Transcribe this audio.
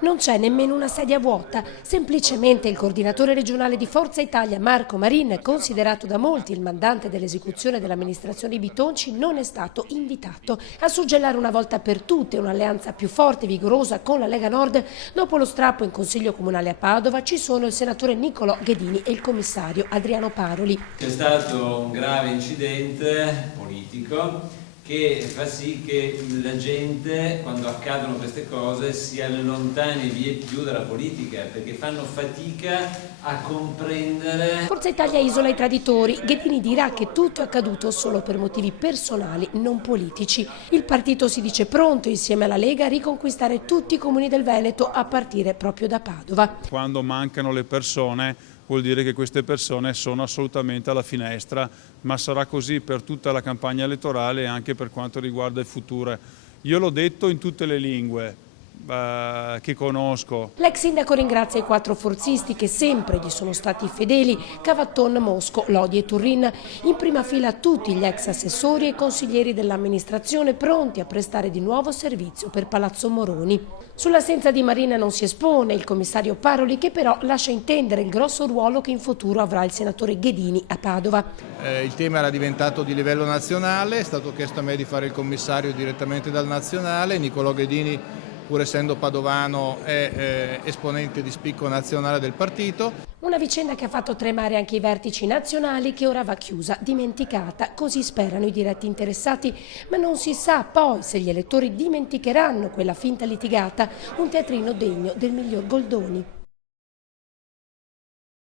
Non c'è nemmeno una sedia vuota, semplicemente il coordinatore regionale di Forza Italia, Marco Marin, considerato da molti il mandante dell'esecuzione dell'amministrazione Bitonci, non è stato invitato a suggellare una volta per tutte un'alleanza più forte e vigorosa con la Lega Nord. Dopo lo strappo in Consiglio Comunale a Padova ci sono il senatore Niccolò Ghedini e il commissario Adriano Paroli. C'è stato un grave incidente politico che fa sì che la gente, quando accadono queste cose, si allontani vie più dalla politica, perché fanno fatica a comprendere. Forza Italia isola i traditori. Ghedini dirà che tutto è accaduto solo per motivi personali, non politici. Il partito si dice pronto, insieme alla Lega, a riconquistare tutti i comuni del Veneto, a partire proprio da Padova. Quando mancano le persone vuol dire che queste persone sono assolutamente alla finestra, ma sarà così per tutta la campagna elettorale e anche per quanto riguarda il futuro. Io l'ho detto in tutte le lingue che conosco. L'ex sindaco ringrazia i 4 forzisti che sempre gli sono stati fedeli: Cavaton, Mosco, Lodi e Turrin. In prima fila tutti gli ex assessori e consiglieri dell'amministrazione pronti a prestare di nuovo servizio per Palazzo Moroni. Sull'assenza di Marina non si espone il commissario Paroli, che però lascia intendere il grosso ruolo che in futuro avrà il senatore Ghedini a Padova. Il tema era diventato di livello nazionale, è stato chiesto a me di fare il commissario direttamente dal nazionale. Niccolò Ghedini, pur essendo padovano, è esponente di spicco nazionale del partito. Una vicenda che ha fatto tremare anche i vertici nazionali, che ora va chiusa, dimenticata, così sperano i diretti interessati, ma non si sa poi se gli elettori dimenticheranno quella finta litigata, un teatrino degno del miglior Goldoni.